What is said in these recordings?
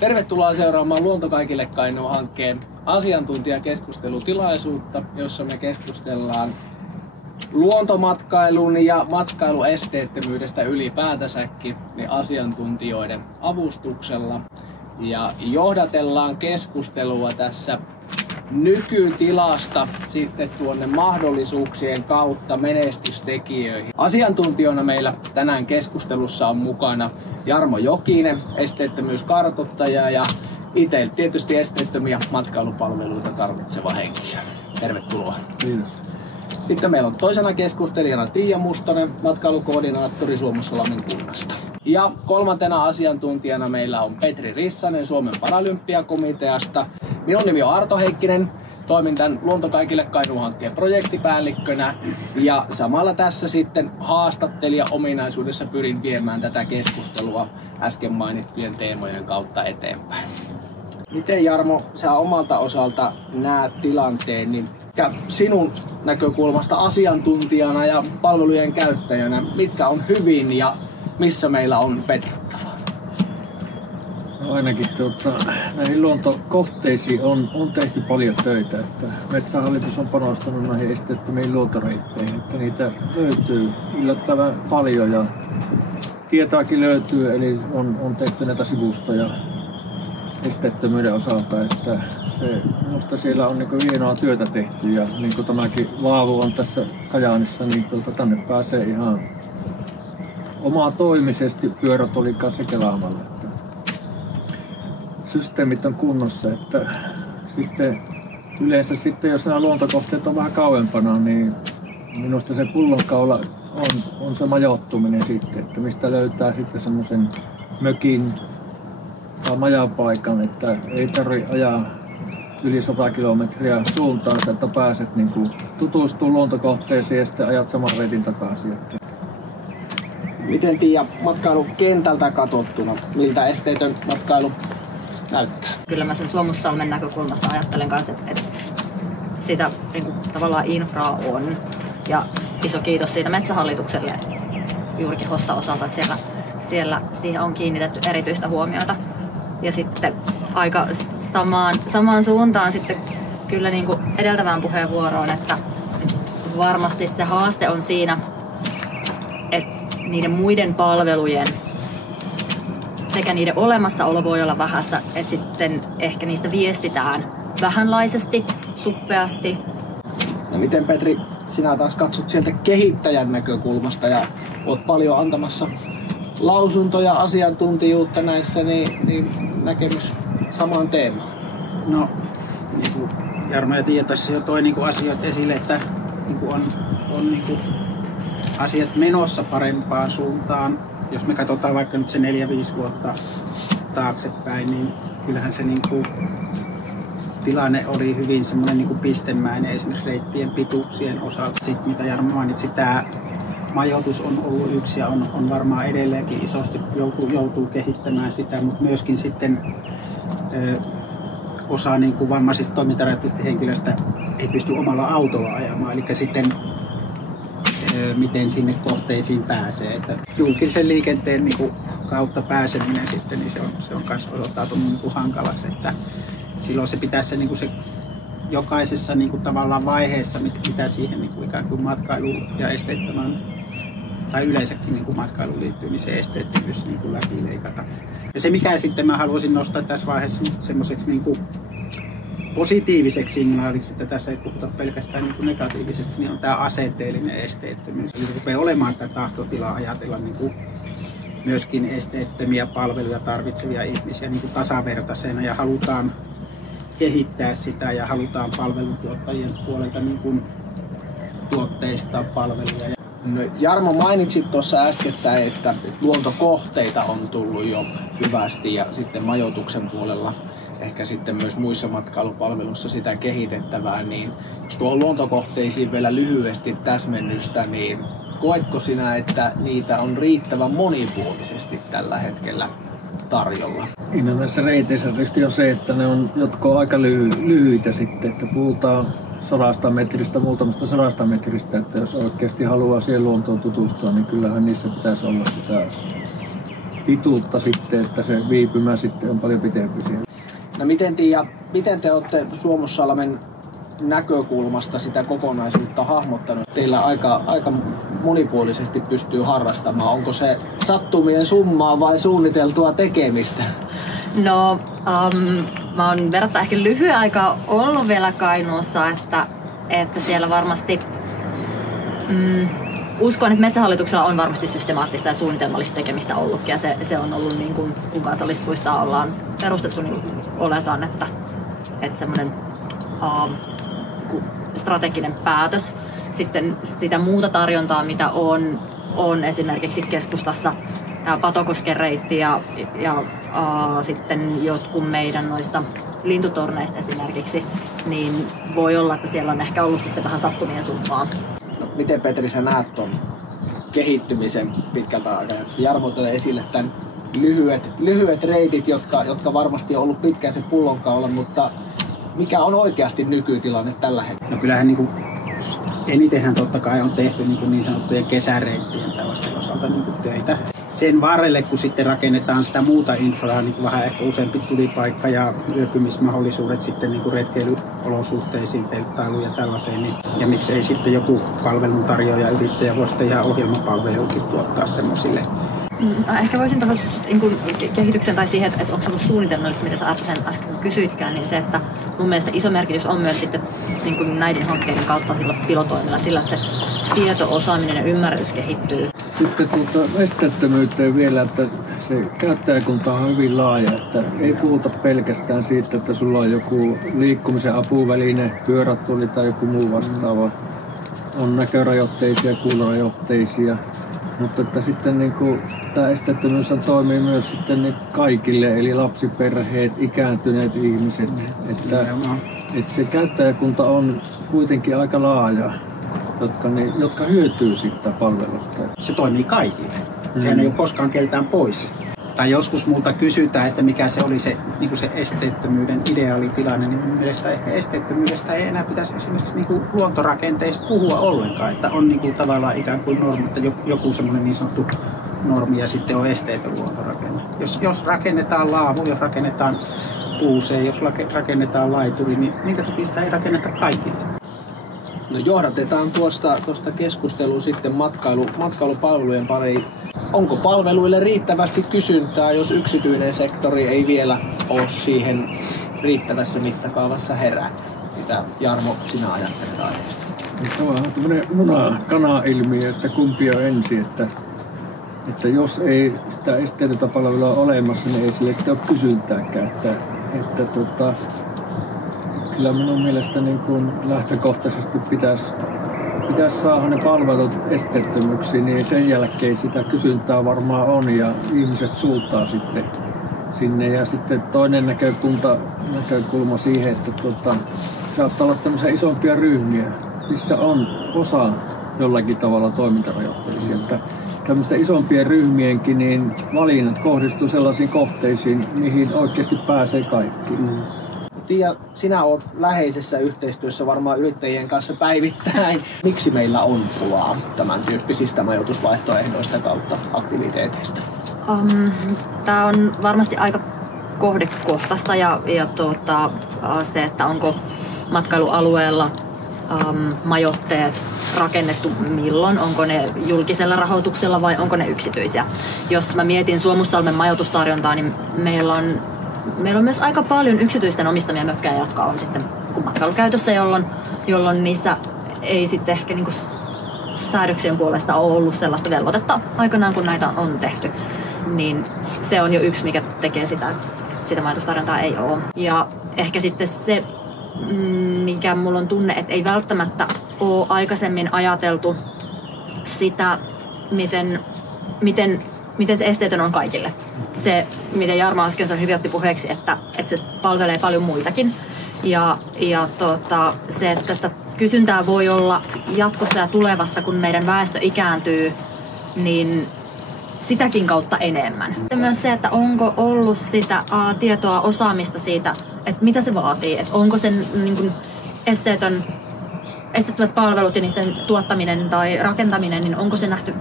Tervetuloa seuraamaan Luonto kaikille Kainuu-hankkeen asiantuntijakeskustelutilaisuutta, jossa me keskustellaan luontomatkailun ja matkailuesteettömyydestä ylipäätänsäkin niin asiantuntijoiden avustuksella. Ja johdatellaan keskustelua tässä nykytilasta sitten tuonne mahdollisuuksien kautta menestystekijöihin. Asiantuntijana meillä tänään keskustelussa on mukana Jarmo Jokinen, esteettömyyskartoittaja ja itse tietysti esteettömiä matkailupalveluita tarvitseva henkilö. Tervetuloa. Kiitos. Sitten meillä on toisena keskustelijana Tiia Mustonen, matkailukoordinaattori Suomussalmen kunnasta. Ja kolmantena asiantuntijana meillä on Petri Rissanen Suomen Paralympiakomiteasta. Minun nimi on Arto Heikkinen, toimin tämän Luonto kaikille Kainuu-hankkeen projektipäällikkönä ja samalla tässä sitten haastattelija ominaisuudessa pyrin viemään tätä keskustelua äsken mainittujen teemojen kautta eteenpäin. Miten Jarmo, sä omalta osalta näet tilanteen, niin sinun näkökulmasta asiantuntijana ja palvelujen käyttäjänä, mitkä on hyvin ja missä meillä on petrattavaa? No ainakin näihin luontokohteisiin on tehty paljon töitä. Että Metsähallitus on panostanut näihin esteettömiin luontoreitteihin, että niitä löytyy yllättävän paljon ja tietoakin löytyy, eli on tehty näitä sivustoja esteettömyyden osalta, että minusta siellä on niin hienoa työtä tehty ja niin kuin tämäkin Vaavu on tässä Kajaanissa, niin tänne pääsee ihan omatoimisesti pyörätuolin kanssa kelaamalla. Systeemit on kunnossa, että sitten yleensä sitten, jos nämä luontokohteet on vähän kauempana, niin minusta se pullonkaula on se majoittuminen sitten, että mistä löytää sitten semmoisen mökin tai majapaikan, että ei tarvitse ajaa yli 100 kilometriä suuntaansa, että pääset niin tutustumaan luontokohteeseen ja sitten ajat saman reitin takaisin. Miten Tiia, matkailukentältä katsottuna, miltä esteetön matkailu näyttää? Kyllä mä sen Suomussalmen näkökulmasta ajattelen kanssa, että sitä niin kuin, tavallaan infraa on. Ja iso kiitos siitä Metsähallitukselle juurikin Hossan osalta, että siellä siihen on kiinnitetty erityistä huomiota. Ja sitten aika samaan suuntaan sitten kyllä niin kuin edeltävään puheenvuoroon, että varmasti se haaste on siinä, että niiden muiden palvelujen sekä niiden olemassaolo voi olla vähäistä, että sitten ehkä niistä viestitään vähänlaisesti, suppeasti. No miten Petri, sinä taas katsot sieltä kehittäjän näkökulmasta ja olet paljon antamassa lausuntoja, asiantuntijuutta näissä, niin näkemys samaan teemaan? No, niin kuin Jarmo ja Tiia tässä jo toi niin asioita esille, että niin on niin asiat menossa parempaan suuntaan. Jos me katsotaan vaikka nyt se 4-5 vuotta taaksepäin, niin kyllähän se niin kuin tilanne oli hyvin semmoinen niin kuin pistemäinen esimerkiksi reittien pituuksien osalta. Sitten mitä Jarmo mainitsi, tämä majoitus on ollut yksi ja on varmaan edelleenkin isosti joutuu kehittämään sitä, mutta myöskin sitten osa niin kuin vammaisista toimintarajoitteista henkilöistä ei pysty omalla autolla ajamaan. Eli sitten miten sinne kohteisiin pääsee. Että julkisen liikenteen niin kuin kautta pääseminen sitten, niin se on myös osoittautunut niin kuin hankalaksi. Että silloin se pitäisi niin kuin se jokaisessa niin kuin tavallaan vaiheessa, mitä siihen niin kuin ikään kuin matkailuun ja esteettömään tai yleensäkin niin kuin matkailuun liittyy, niin se esteettömyys niin kuin läpileikata. Ja se mikä sitten mä haluaisin nostaa tässä vaiheessa semmoiseksi niin kuin positiiviseksi signaaliksi, että tässä ei puhuta pelkästään niin kuin negatiivisesti, niin on tämä asenteellinen esteettömyys. Eli rupeaa olemaan tätä tahtotilaa ajatella niin kuin myöskin esteettömiä palveluja tarvitsevia ihmisiä niin kuin tasavertaisena ja halutaan kehittää sitä ja halutaan palveluntuottajien puolelta niin kuin tuotteistaa palveluja. No, Jarmo mainitsit tuossa äskettäin, että luontokohteita on tullut jo hyvästi ja sitten majoituksen puolella ehkä sitten myös muissa matkailupalveluissa sitä kehitettävää, niin jos tuohon luontokohteisiin vielä lyhyesti täsmennystä, niin koetko sinä, että niitä on riittävän monipuolisesti tällä hetkellä tarjolla? Niin näissä reiteissä tietysti on se, että ne on jotkut aika lyhyitä sitten, että puhutaan 100 metristä, muutamasta 100 metristä, että jos oikeasti haluaa siihen luontoon tutustua, niin kyllähän niissä pitäisi olla sitä pituutta sitten, että se viipymä sitten on paljon pitempi siellä. No miten Tiia, miten te olette Suomussalmen näkökulmasta sitä kokonaisuutta hahmottanut? Teillä aika monipuolisesti pystyy harrastamaan. Onko se sattumien summaa vai suunniteltua tekemistä? No, mä oon verrattain ehkä lyhyen aikaa ollut vielä Kainuussa, että siellä varmasti uskon, että Metsähallituksella on varmasti systemaattista ja suunnitelmallista tekemistä ollutkin, ja se on ollut niin kuin, kun kansallispuistoa ollaan perustettu, niin oletaan, että semmoinen strateginen päätös. Sitten sitä muuta tarjontaa, mitä on esimerkiksi keskustassa tämä Patokosken reitti ja sitten jotkut meidän noista lintutorneista esimerkiksi, niin voi olla, että siellä on ehkä ollut sitten vähän sattumien summaa. No, miten Petri sä näet ton kehittymisen pitkältä aikaa? Jarmo toi esille tämän lyhyet reitit, jotka varmasti on ollut pitkään se pullonkaula, mutta mikä on oikeasti nykytilanne tällä hetkellä? No kyllähän niin enitenhän totta kai on tehty niin sanottujen kesäreittien tällaisten osalta töitä. Sen varrelle, kun sitten rakennetaan sitä muuta infraa, niin vähän ehkä useampi tulipaikka ja yöpymismahdollisuudet sitten niin retkeilyolosuhteisiin, telttailuun ja tällaiseen. Niin, ja miksei sitten joku palveluntarjoaja yrittäjä voi sitten ihan ohjelmapalvelukin tuottaa semmoisille. Ehkä voisin tuohon kehityksen tai siihen, että onko se ollut suunnitelmallista, mitä sä Arto äsken kysyitkään, niin se, että mun mielestä iso merkitys on myös sitten niin kuin näiden hankkeiden kautta sillä pilotoimilla, sillä että se tieto-osaaminen ja ymmärrys kehittyy. Sitten esteettömyyteen vielä, että se käyttäjäkunta on hyvin laaja, että ei puhuta pelkästään siitä, että sulla on joku liikkumisen apuväline, pyörätuli tai joku muu vastaava. On näkörajoitteisia, kuulorajoitteisia. Mutta että sitten tämä esteettömyys toimii myös sitten kaikille, eli lapsiperheet, ikääntyneet ihmiset. Että se käyttäjäkunta on kuitenkin aika laaja, jotka hyötyy siitä palvelusta. Se toimii kaikille. Sehän ei ole koskaan keltään pois. Tai joskus multa kysytään, että mikä se oli se esteettömyyden ideaalitilanne, niin mun mielestä ehkä esteettömyydestä ei enää pitäisi esimerkiksi luontorakenteissa puhua ollenkaan. Että on tavallaan ikään kuin normi, että joku semmoinen niin sanottu normi ja sitten on esteetön luontorakenne. Jos rakennetaan laavu, jos rakennetaan puuseen, jos rakennetaan laituri, niin minkä takia sitä ei rakenneta kaikille? No johdatetaan tuosta keskustelua sitten matkailupalvelujen pariin. Onko palveluille riittävästi kysyntää, jos yksityinen sektori ei vielä ole siihen riittävässä mittakaavassa herää? Mitä Jarmo sinä ajattelet aiheesta? Tämä on tämmöinen muna-kana-ilmiö, että kumpi on ensin. Että jos ei sitä esteetöntä palvelua ole olemassa, niin ei sille ole kysyntääkään. Kyllä minun mielestä lähtökohtaisesti pitäisi saada ne palvelut esteettömyksiin, niin sen jälkeen sitä kysyntää varmaan on ja ihmiset suuntaa sitten sinne. Ja sitten toinen näkökulma siihen, että saattaa olla tämmöisiä isompia ryhmiä, missä on osa jollakin tavalla toimintarajoitteisia. Että tämmöisten isompien ryhmienkin niin valinnat kohdistuu sellaisiin kohteisiin, mihin oikeasti pääsee kaikki. Tiia, sinä olet läheisessä yhteistyössä varmaan yrittäjien kanssa päivittäin. Miksi meillä on pulaa tämän tyyppisistä majoitusvaihtoehdoista kautta aktiviteeteista? Tämä on varmasti aika kohdekohtaista ja se, että onko matkailualueella majoitteet rakennettu milloin, onko ne julkisella rahoituksella vai onko ne yksityisiä. Jos mä mietin Suomussalmen majoitustarjontaa, niin meillä on myös aika paljon yksityisten omistamia mökkejä, jotka on sitten matkailukäytössä, jolloin niissä ei sitten ehkä säädöksien puolesta ole ollut sellaista velvoitetta aikanaan, kun näitä on tehty. Niin se on jo yksi, mikä tekee sitä, että sitä majoitustarjontaa ei ole. Ja ehkä sitten se, mikä mulla on tunne, että ei välttämättä ole aikaisemmin ajateltu sitä, miten se esteetön on kaikille. Se, miten Jarmo äsken sen hyvin otti puheeksi, että se palvelee paljon muitakin. Ja se, että tästä kysyntää voi olla jatkossa ja tulevassa, kun meidän väestö ikääntyy, niin sitäkin kautta enemmän. Ja myös se, että onko ollut sitä tietoa, osaamista siitä, että mitä se vaatii. Että onko sen esteettömät palvelut ja niiden tuottaminen tai rakentaminen, niin onko se nähty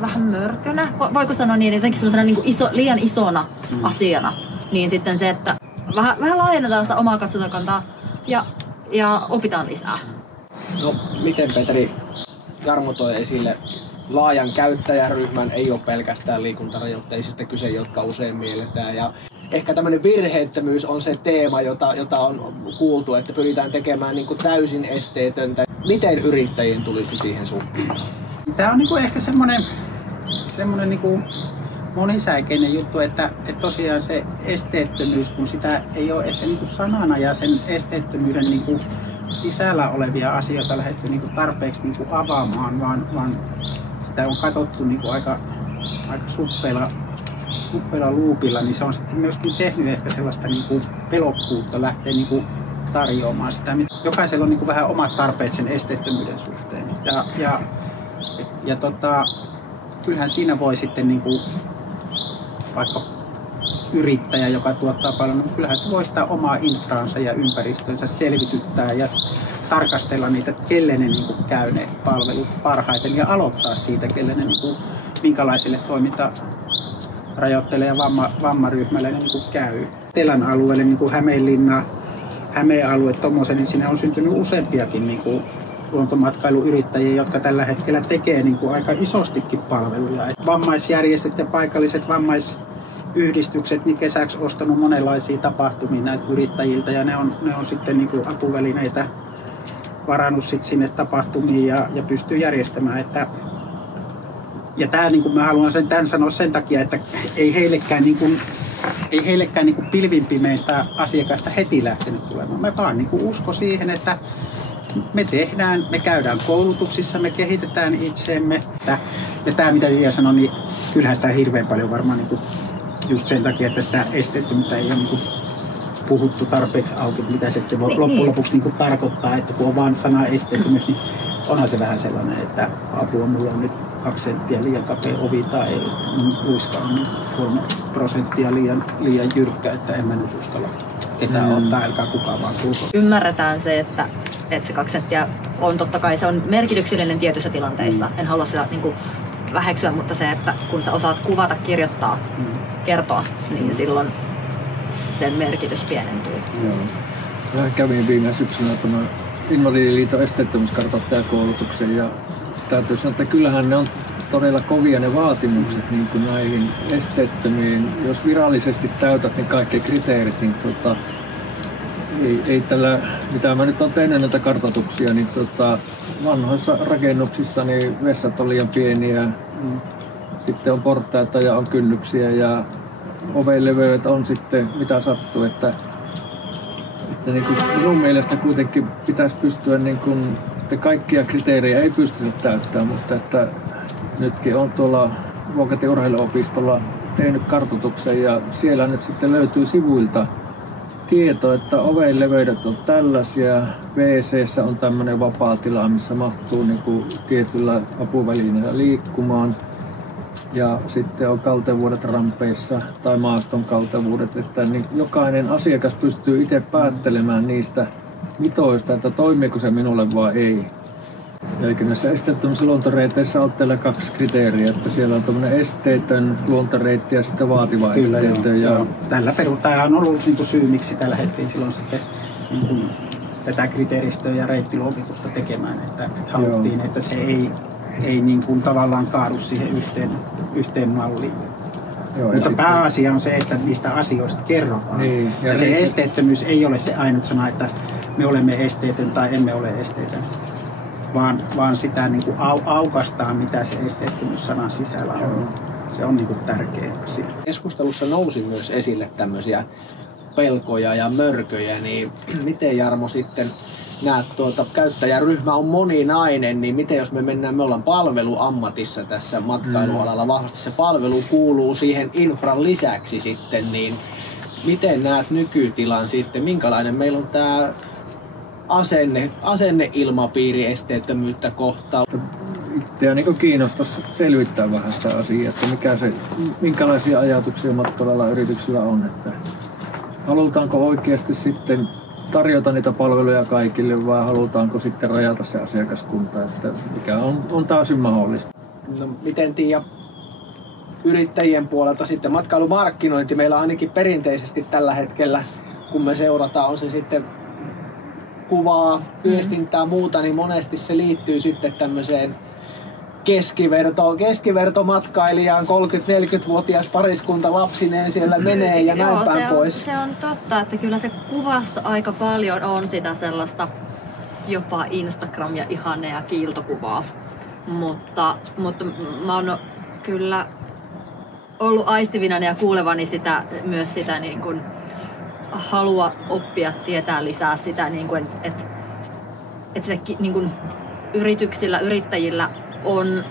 vähän mörkönä, voiko sanoa niin, jotenkin sellaisena niin liian isona asiana, niin sitten se, että vähän laajennetaan sitä omaa katsotakantaa ja opitaan lisää. No, miten Petri, Jarmo toi esille laajan käyttäjäryhmän, ei ole pelkästään liikuntarajoitteisista kyse, jotka usein mielletään. Ja ehkä tämmöinen virheettömyys on se teema, jota on kuultu, että pyritään tekemään niin kuin täysin esteetöntä. Miten yrittäjien tulisi siihen suhtautua? Tämä on niin kuin ehkä semmoinen niin kuin monisäikeinen juttu, että tosiaan se esteettömyys, kun sitä ei ole ehkä niin kuin sanana ja sen esteettömyyden niin kuin sisällä olevia asioita lähdetty niin kuin tarpeeksi niin kuin avaamaan, vaan sitä on katsottu niin kuin aika suppeilla luupilla, niin se on sitten myöskin tehnyt ehkä sellaista niin kuin pelokkuutta lähteä niin kuin tarjoamaan sitä. Jokaisella on niin kuin vähän omat tarpeet sen esteettömyyden suhteen. Kyllähän siinä voi sitten niin kuin vaikka yrittäjä, joka tuottaa paljon, niin kyllähän se voi sitä omaa infraansa ja ympäristönsä selvityttää ja tarkastella niitä, kelle ne niin kuin käy ne palvelut parhaiten ja aloittaa siitä, kelle ne niin kuin, minkälaisille toimintarajoitteille ja vammaryhmälle ne niin kuin käy. Telän alueelle, niin kuin Hämeenlinna, Hämeen alue, tommosen, niin siinä on syntynyt useampiakin niin kuin luontomatkailuyrittäjiä, jotka tällä hetkellä tekee niin kuin aika isostikin palveluja. Vammaisjärjestöt ja paikalliset vammaisyhdistykset niin kesäksi ostanut monenlaisia tapahtumia näitä yrittäjiltä ja ne on sitten niin kuin apuvälineitä varannut sit sinne tapahtumiin ja pystyy järjestämään. Ja tämä, niin kuin mä haluan tämän sanoa sen takia, että ei heillekään niin kuin pilvinpimeistä asiakasta heti lähtenyt tulemaan. Mä vaan niin kuin usko siihen, että me käydään koulutuksissa, me kehitetään itseemme. Ja tämä mitä Tiia sanoi, niin kyllähän sitä hirveän paljon varmaan niin kuin just sen takia, että sitä esteettömyyttä ei ole niin kuin puhuttu tarpeeksi auki, mitä se sitten loppujen lopuksi niin kuin tarkoittaa, että kun on vaan sana esteettömyys, niin onhan se vähän sellainen, että apua, mulla on nyt 2 senttiä liian kapea ovi tai luiska on niin 3% liian jyrkkä, että en mä nyt uskalla ketään ottaa, älkää kukaan vaan tulko. Ymmärretään se, että se 2 senttiä on totta kai se on merkityksellinen tietyissä tilanteissa. En halua sitä niin kuin väheksyä, mutta se, että kun sä osaat kuvata, kirjoittaa, kertoa, niin silloin sen merkitys pienentyy. Joo. Mä kävin viime syksynä tämän Invalidiliiton esteettömyyskartoittajakoulutuksen ja täytyy sanoa, että kyllähän ne on todella kovia ne vaatimukset niin kuin näihin esteettömiin. Jos virallisesti täytät ne kaikki kriteerit, niin ei tällä, mitä mä nyt oon tehnyt näitä kartoituksia, niin vanhoissa rakennuksissa niin vessat on liian pieniä, sitten on portaita ja on kynnyksiä ja oven leveydet on sitten mitä sattuu, että niin kuin minun mielestä kuitenkin pitäisi pystyä niin kuin, että kaikkia kriteerejä ei pystytä täyttämään, mutta että nytkin on tuolla Vuokatin urheiluopistolla tehnyt kartoituksen ja siellä nyt sitten löytyy sivuilta tieto, että oven leveydet on tällaisia, WC:ssä on tämmöinen vapaa tila, missä mahtuu niin kuin tietyllä apuvälineellä liikkumaan. Ja sitten on kaltevuudet rampeissa tai maaston kaltevuudet, että niin jokainen asiakas pystyy itse päättelemään niistä mitoista, että toimiiko se minulle vai ei. Eli näissä esteettömissä luontoreiteissä on teillä 2 kriteeriä, että siellä on tämmöinen esteetön luontoreitti ja sitten vaativa esteetön. Ja tällä perusteella on ollut niin kuin syy, miksi tällä hetkellä silloin sitten niin kuin tätä kriteeristöä ja reittiluokitusta tekemään, että haluttiin, että se ei niin kuin tavallaan kaadu siihen yhteen malliin. Joo, mutta pääasia on se, että niistä asioista kerrotaan. Niin, ja se esteettömyys ei ole se ainut sana, että me olemme esteetön tai emme ole esteetön. Vaan sitä niin kuin aukaistaan, mitä se esteettömyys-sanan sisällä on. Se on niin kuin tärkeä asia. Keskustelussa nousi myös esille tämmöisiä pelkoja ja mörköjä, niin miten Jarmo sitten näet, käyttäjäryhmä on moninainen, niin miten jos me ollaan palveluammatissa tässä matkailualalla vahvasti, se palvelu kuuluu siihen infran lisäksi sitten, niin miten näet nykytilan sitten, minkälainen meillä on tämä asenneilmapiiri esteettömyyttä kohtaan? Itseä niin kiinnostaisi selvittää vähän sitä asiaa, että minkälaisia ajatuksia matkailualan yrityksillä on, että halutaanko oikeasti sitten tarjota niitä palveluja kaikille vai halutaanko sitten rajata se asiakaskunta, että mikä on täysin mahdollista. No, miten Tiia, yrittäjien puolelta sitten matkailumarkkinointi meillä ainakin perinteisesti tällä hetkellä, kun me seurataan, on se sitten kuvaa, viestintää muuta, niin monesti se liittyy sitten tämmöiseen keskivertomatkailijaan, 30-40-vuotias pariskunta lapsineen siellä menee ja näin päin pois. Se on totta, että kyllä se kuvasta aika paljon on sitä sellaista jopa Instagram- ja ihanea kiiltokuvaa. Mutta mä oon kyllä ollut aistivinani ja kuulevani myös sitä niin kuin halua oppia, tietää lisää sitä, niin kuin, että sitä, niin kuin yrityksillä, yrittäjillä on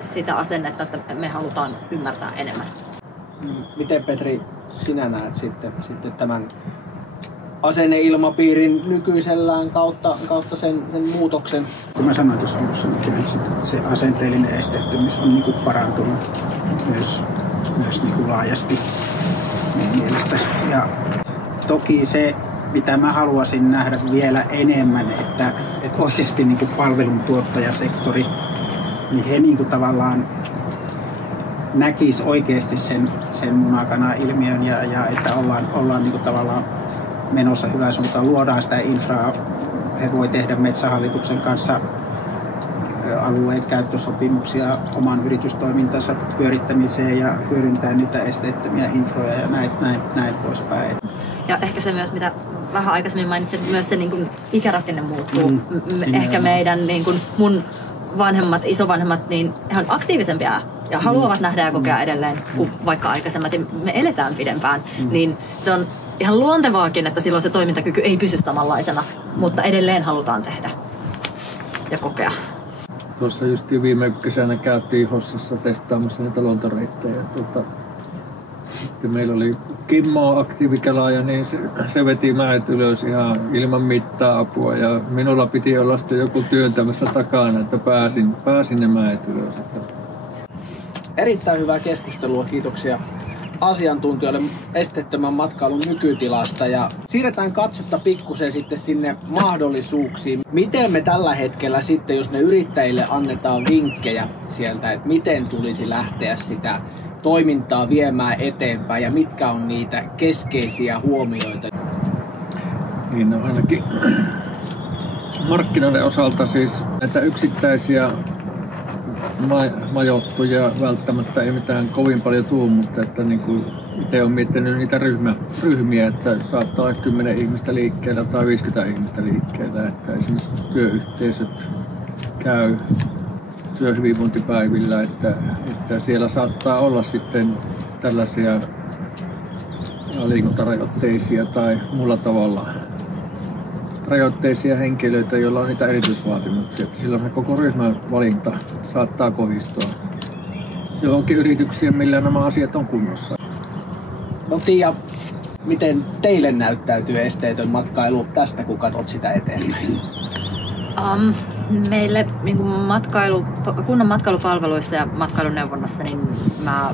sitä asennetta, että me halutaan ymmärtää enemmän. Miten Petri, sinä näet sitten tämän asenneilmapiirin nykyisellään kautta sen muutoksen? Kun mä sanoin tuossa alussa, niin se asenteellinen esteettömyys on niinku parantunut myös niinku laajasti meidän mielestä. Ja toki se, mitä mä haluaisin nähdä vielä enemmän, että oikeasti niinku palveluntuottajasektori, niin he niinku tavallaan näkis oikeasti sen munakana-ilmiön ja että ollaan niinku tavallaan menossa hyvään suuntaan, luodaan sitä infraa. He voi tehdä Metsähallituksen kanssa alueen käyttösopimuksia oman yritystoimintansa pyörittämiseen ja hyödyntää niitä esteettömiä infroja ja näin poispäin. Ja ehkä se myös, mitä vähän aikaisemmin mainitsin, että myös se niin kuin ikärakenne muuttuu. Ehkä meidän niin kuin mun vanhemmat, isovanhemmat, niin he on aktiivisempia ja haluavat nähdä ja kokea edelleen kuin vaikka aikaisemmat. Ja me eletään pidempään, niin se on ihan luontevaakin, että silloin se toimintakyky ei pysy samanlaisena, mutta edelleen halutaan tehdä ja kokea. Tuossa just viime kesänä käytiin Hossassa testaamassa niitä luontoreittejä. Sitten meillä oli Kimmo aktiivikelaaja, niin se veti mäet ylös ihan ilman mitta-apua ja minulla piti olla sitten joku työntämässä takana, että pääsin ne mäet ylös. Erittäin hyvää keskustelua, kiitoksia asiantuntijoille esteettömän matkailun nykytilasta ja siirretään katsetta pikkusen sitten sinne mahdollisuuksiin. Miten me tällä hetkellä sitten, jos me yrittäjille annetaan vinkkejä sieltä, että miten tulisi lähteä sitä toimintaa viemään eteenpäin ja mitkä on niitä keskeisiä huomioita? Niin no ainakin markkinoiden osalta siis näitä yksittäisiä majoittuja välttämättä ei mitään kovin paljon tule, mutta että niin kuin itse olen miettinyt niitä ryhmiä, että saattaa olla 10 ihmistä liikkeellä tai 50 ihmistä liikkeellä, että esimerkiksi työyhteisöt käy työhyvinvointipäivillä, että siellä saattaa olla sitten tällaisia liikuntarajoitteisia tai muulla tavalla rajoitteisia henkilöitä, joilla on niitä erityisvaatimuksia. Että silloin se koko ryhmän valinta saattaa kohdistua johonkin yrityksiin, millä nämä asiat on kunnossa. No Tiia, miten teille näyttäytyy esteetön matkailu tästä, kun katsot sitä eteenpäin? Meille niin kunnan matkailupalveluissa ja matkailuneuvonnassa, niin mä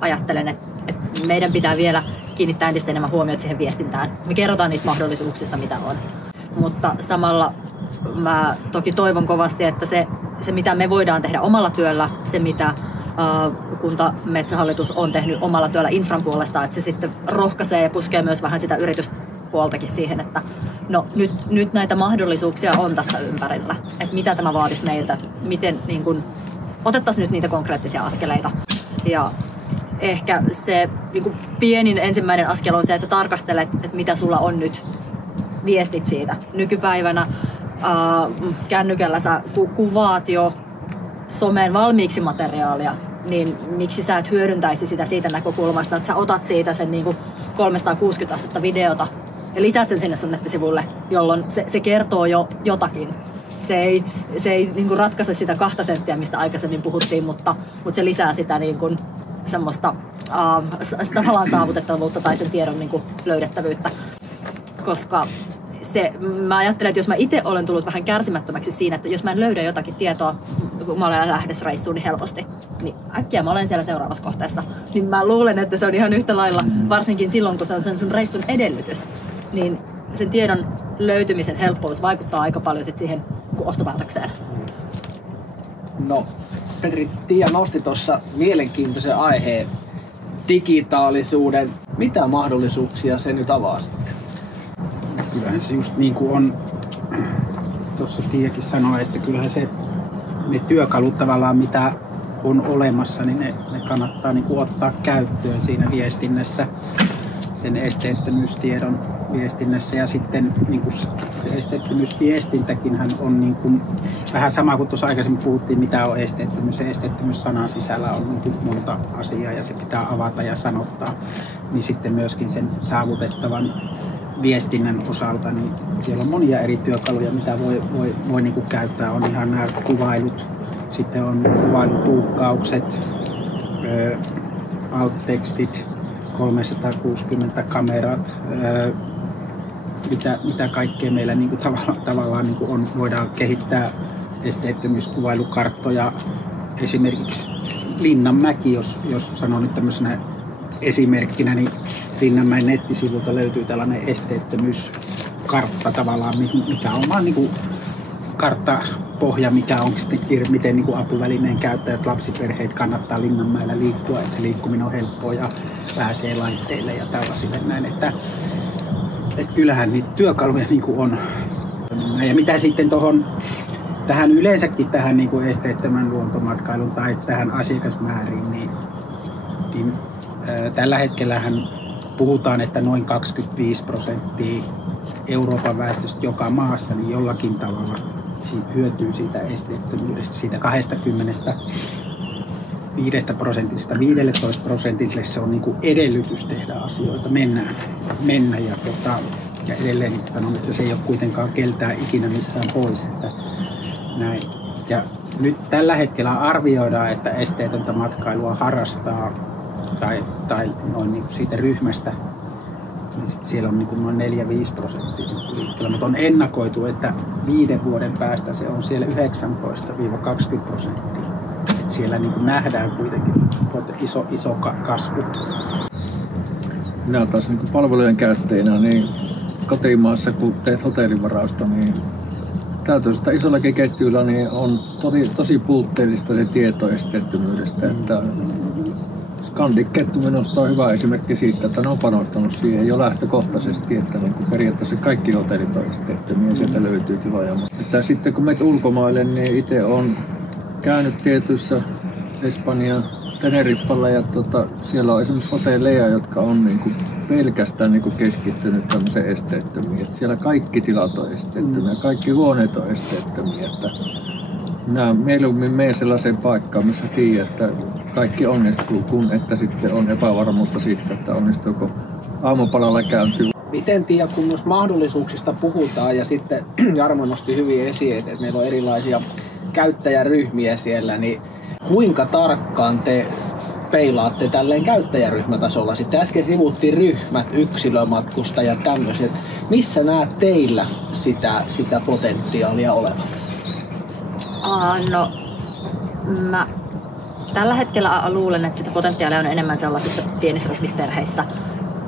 ajattelen, että meidän pitää vielä kiinnittää entistä enemmän huomiota siihen viestintään. Me kerrotaan niistä mahdollisuuksista, mitä on. Mutta samalla mä toki toivon kovasti, että se mitä me voidaan tehdä omalla työllä, se mitä Metsähallitus on tehnyt omalla työllä infran puolesta, että se sitten rohkaisee ja puskee myös vähän sitä yrityspuoltakin siihen, että no nyt näitä mahdollisuuksia on tässä ympärillä, että mitä tämä vaatisi meiltä, miten niin kun, otettaisiin nyt niitä konkreettisia askeleita. Ja ehkä se niin kun pienin ensimmäinen askel on se, että tarkastelet, että mitä sulla on nyt, viestit siitä. Nykypäivänä kännykällä sä kuvaat jo someen valmiiksi materiaalia, niin miksi sä et hyödyntäisi sitä siitä näkökulmasta, että sä otat siitä sen niin kuin 360 astetta videota ja lisäät sen sinne sun nettisivulle, jolloin se kertoo jo jotakin. Se ei niin kuin ratkaise sitä 2 senttiä, mistä aikaisemmin puhuttiin, mutta se lisää sitä niin kuin semmoista tavallaan saavutettavuutta tai sen tiedon niin kuin löydettävyyttä. Koska mä ajattelen, että jos mä itse olen tullut vähän kärsimättömäksi siinä, että jos mä en löydä jotakin tietoa, kun mä olen lähdössä reissuun niin helposti, niin äkkiä mä olen siellä seuraavassa kohteessa. Niin mä luulen, että se on ihan yhtä lailla, varsinkin silloin, kun se on sen sun reissun edellytys, niin sen tiedon löytymisen helppous vaikuttaa aika paljon sit siihen ostopäätökseen. No, Petri, Tiia nosti tuossa mielenkiintoisen aiheen, digitaalisuuden. Mitä mahdollisuuksia se nyt avaa sitten? Kyllähän se just niin kuin on, tuossa Tiiakin sanoi, että kyllähän se, ne työkalut tavallaan mitä on olemassa, niin ne kannattaa niin kuin ottaa käyttöön siinä viestinnässä, sen esteettömyystiedon viestinnässä. Ja sitten niin kuin se esteettömyysviestintäkin on niin kuin, vähän sama kuin tuossa aikaisemmin puhuttiin, mitä on esteettömyys. Se esteettömyys-sanan sisällä on niin kuin monta asiaa ja se pitää avata ja sanottaa. Niin sitten myöskin sen saavutettavan viestinnän osalta, niin siellä on monia eri työkaluja, mitä voi niin kuin käyttää. On ihan nämä kuvailut, sitten on kuvailutuukkaukset, alt-tekstit, 360 kamerat, mitä kaikkea meillä niin kuin tavallaan niin kuin on, voidaan kehittää esteettömyyskuvailukarttoja. Esimerkiksi Linnanmäki, jos sanon nyt tämmöisenä esimerkkinä, niin Linnanmäen nettisivulta löytyy tällainen esteettömyyskartta tavallaan, mikä on vaan niin kuin karttapohja, mikä on sitten miten niin kuin apuvälineen käyttäjät, lapsiperheet kannattaa Linnanmäellä liikkua, että se liikkuminen on helppoa ja pääsee laitteille ja tällaisille näin, että kyllähän niitä työkaluja niin kuin on. Ja mitä sitten tähän yleensäkin tähän niin kuin esteettömän luontomatkailun tai tähän asiakasmääriin, niin tällä hetkellähän puhutaan, että noin 25% Euroopan väestöstä joka maassa niin jollakin tavalla hyötyy siitä esteettömyydestä, siitä 25%–15% se on niin kuin edellytys tehdä asioita, mennä ja edelleen sanon, että se ei ole kuitenkaan keltään ikinä missään pois, että näin. Ja nyt tällä hetkellä arvioidaan, että esteetöntä matkailua harrastaa tai noin niin kuin siitä ryhmästä, niin siellä on niin kuin noin 4–5% liikkeellä, mutta on ennakoitu, että 5 vuoden päästä se on siellä 19–20%. Et siellä niin kuin nähdään kuitenkin iso kasvu. Minä taas niin kuin palvelujen käyttäjänä, niin kotimaassa kun teet hotellivarausta, niin täytyisistä isollakin ketjuilla niin on tosi puutteellista se tieto esteettömyydestä. Että Scandic-ketju minusta on hyvä esimerkki siitä, että ne on panostanut siihen jo lähtökohtaisesti, että niin periaatteessa kaikki hotellit on esteettömiä ja sieltä löytyy tiloja. Että sitten kun menet ulkomaille, niin itse olen käynyt tietyissä Espanjan Teneriffalla ja siellä on esimerkiksi hotelleja, jotka on niin kuin pelkästään niin kuin keskittynyt tämmöiseen esteettömiin. Että siellä kaikki tilat on esteettömiä, kaikki huoneet on esteettömiä. Että minä mieluummin menen sellaiseen paikkaan, missä tiedän, että kaikki onnistuu, kun että sitten on epävarmuutta siitä, että onnistuuko aamupalalla käynti. Miten Tiia, kun myös mahdollisuuksista puhutaan ja sitten Jarmo nosti hyvin esiin, että meillä on erilaisia käyttäjäryhmiä siellä, niin kuinka tarkkaan te peilaatte tälleen käyttäjäryhmätasolla? Sitten äsken sivuttiin ryhmät, yksilömatkusta ja tämmöiset. Missä näet teillä sitä potentiaalia olevan? No, mä tällä hetkellä luulen, että sitä potentiaalia on enemmän sellaisissa pienissä ryhmisperheissä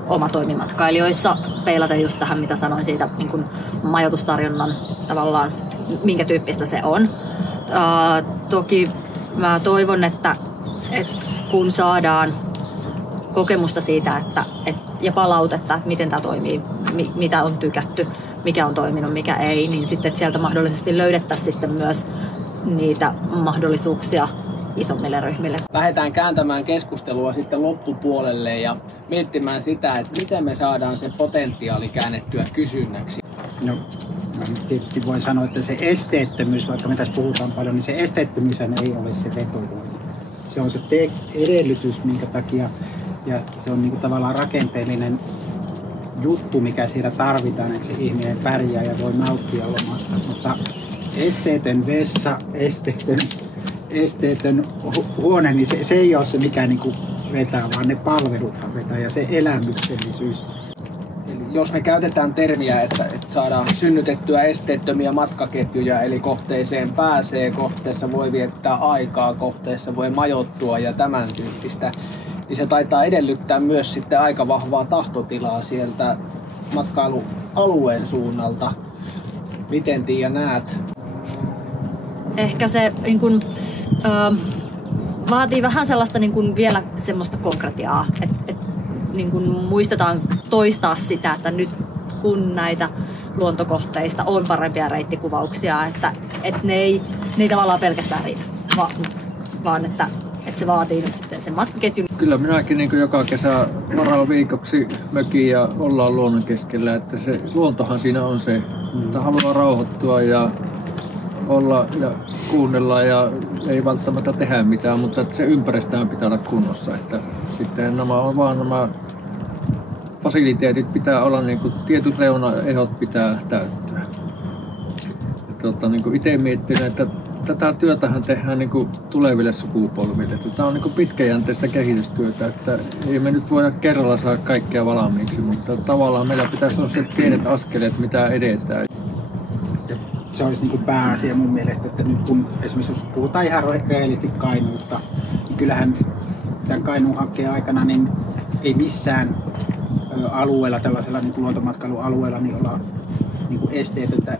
omatoimimatkailijoissa. Peilaten just tähän, mitä sanoin siitä niin kuin majoitustarjonnan tavallaan, minkä tyyppistä se on. Toki mä toivon, että kun saadaan kokemusta siitä ja palautetta, että miten tämä toimii, mitä on tykätty, mikä on toiminut, mikä ei, niin sitten että sieltä mahdollisesti löydettäisiin sitten myös niitä mahdollisuuksia isommille ryhmille. Lähdetään kääntämään keskustelua sitten loppupuolelle ja miettimään sitä, että miten me saadaan se potentiaali käännettyä kysynnäksi. No, tietysti voi sanoa, että se esteettömyys, vaikka me tässä puhutaan paljon, niin se esteettömyys ei ole se vetovoima. Se on se edellytys, minkä takia, ja se on niin kuin tavallaan rakenteellinen juttu, mikä siellä tarvitaan, että se ihminen pärjää ja voi nauttia lomasta. Mutta esteetön vessa, esteetön huone, niin se ei ole se, mikä niin kuin vetää, vaan ne palveluthan vetää ja se elämyksellisyys. Jos me käytetään termiä, että saadaan synnytettyä esteettömiä matkaketjuja, eli kohteeseen pääsee, kohteessa voi viettää aikaa, kohteessa voi majoittua ja tämän tyyppistä, niin se taitaa edellyttää myös sitten aika vahvaa tahtotilaa sieltä matkailualueen suunnalta. Miten Tiia näet? Ehkä se niin kun vaatii vähän sellaista niin kuin vielä semmoista konkretiaa, että niin kuin muistetaan toistaa sitä, että nyt kun näitä luontokohteista on parempia reittikuvauksia, että ne ei tavallaan pelkästään riitä, vaan että se vaatii nyt sitten sen matkaketjun. Kyllä minäkin niin joka kesä varaan viikoksi mökiin ja ollaan luonnon keskellä, että se luontohan siinä on se, että haluaa rauhoittua ja olla ja kuunnella ja ei välttämättä tehdä mitään, mutta että se ympäristöhän pitää olla kunnossa, että sitten nämä fasiliteetit pitää olla niin kuin tietyt reunaehdot pitää täyttyä. Niin itse miettinyt, että tätä työtähän tehdään niin kuin tuleville sukupolville. Tämä on niin kuin pitkäjänteistä kehitystyötä, että ei me nyt voida kerralla saada kaikkea valmiiksi, mutta tavallaan meillä pitäisi olla se pienet askeleet, mitä edetään. Se olisi niin kuin pääasia mun mielestä, että nyt kun esimerkiksi jos puhutaan ihan rehellisesti Kainuusta, niin kyllähän tämän Kainuun hankkeen aikana niin ei missään alueella, tällaisella niin kuin luontomatkailualueella, niin olla niin kuin esteetöntä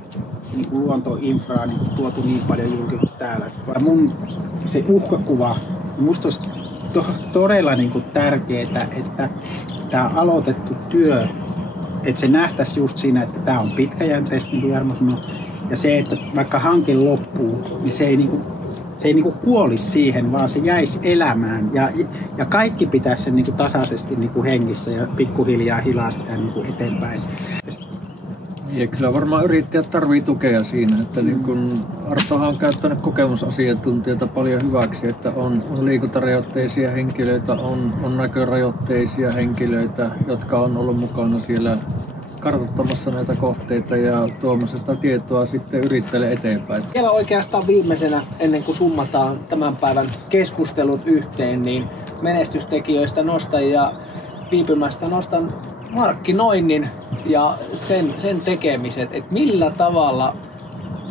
niin kuin luontoinfraa niin kuin tuotu niin paljon julki kuin täällä. Mun se uhkakuva, musta olisi todella niin kuin tärkeää, että tämä aloitettu työ, että se nähtäisi just siinä, että tämä on pitkäjänteistä, niin kuin Jarmo sanoi, ja se, että vaikka hanke loppuu, niin se ei niinku kuolisi siihen, vaan se jäisi elämään ja kaikki pitäisi sen niinku tasaisesti niinku hengissä ja pikkuhiljaa hilaa sitä niinku eteenpäin. Ja kyllä varmaan yrittäjät tarvitsee tukea siinä, että niin kun Artohan on käyttänyt kokemusasiantuntijoita paljon hyväksi, että on liikuntarajoitteisia henkilöitä, on näkörajoitteisia henkilöitä, jotka on ollut mukana siellä kartoittamassa näitä kohteita ja tuomassa sitä tietoa sitten yrittäjille eteenpäin. Vielä oikeastaan viimeisenä, ennen kuin summataan tämän päivän keskustelut yhteen, niin menestystekijöistä nostan ja viipymästä nostan markkinoinnin ja sen tekemiset, että millä tavalla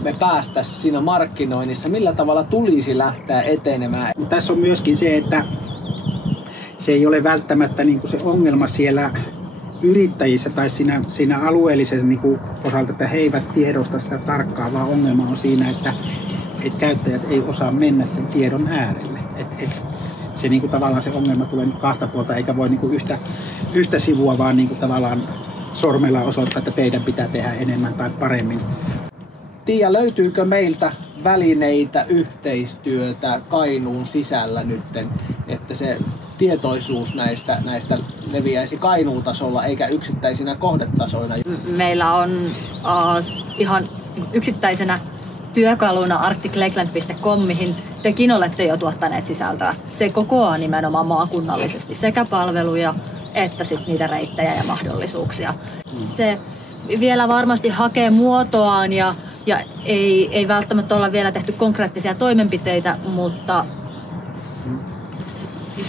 me päästäisiin siinä markkinoinnissa, millä tavalla tulisi lähteä etenemään. Tässä on myöskin se, että se ei ole välttämättä niin kuin se ongelma siellä yrittäjissä tai siinä alueellisen niin kuin osalta, että he eivät tiedosta sitä tarkkaan, vaan ongelma on siinä, että käyttäjät ei osaa mennä sen tiedon äärelle. Se niin kuin tavallaan se ongelma tulee nyt kahta puolta, eikä voi niin kuin yhtä sivua vaan niin kuin tavallaan sormella osoittaa, että teidän pitää tehdä enemmän tai paremmin. Tiia, löytyykö meiltä välineitä, yhteistyötä Kainuun sisällä nytten, että se tietoisuus näistä leviäisi Kainuun-tasolla eikä yksittäisinä kohdetasoina? Meillä on ihan yksittäisenä työkaluna arcticlakeland.com, mihin tekin olette jo tuottaneet sisältöä. Se kokoaa nimenomaan maakunnallisesti sekä palveluja että sit niitä reittejä ja mahdollisuuksia. Se vielä varmasti hakee muotoaan ja ei välttämättä olla vielä tehty konkreettisia toimenpiteitä, mutta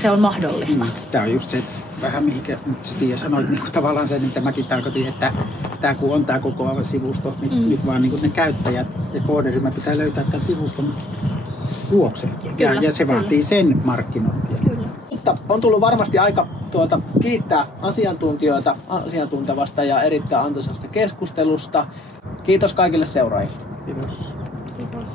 se on mahdollista. Tämä on just se vähän mihinkä Tiia sanoit, niin tavallaan se, mitä mäkin tarkoitin, että tämä kun on tämä kokoava sivusto, nyt vaan niin ne käyttäjät ja kohderyhmä pitää löytää tämän sivuston luokse. Ja se vaatii sen markkinointia. Mutta on tullut varmasti aika kiittää asiantuntijoita asiantuntevasta ja erittäin antoisasta keskustelusta. Kiitos kaikille seuraajille. Kiitos. Kiitos.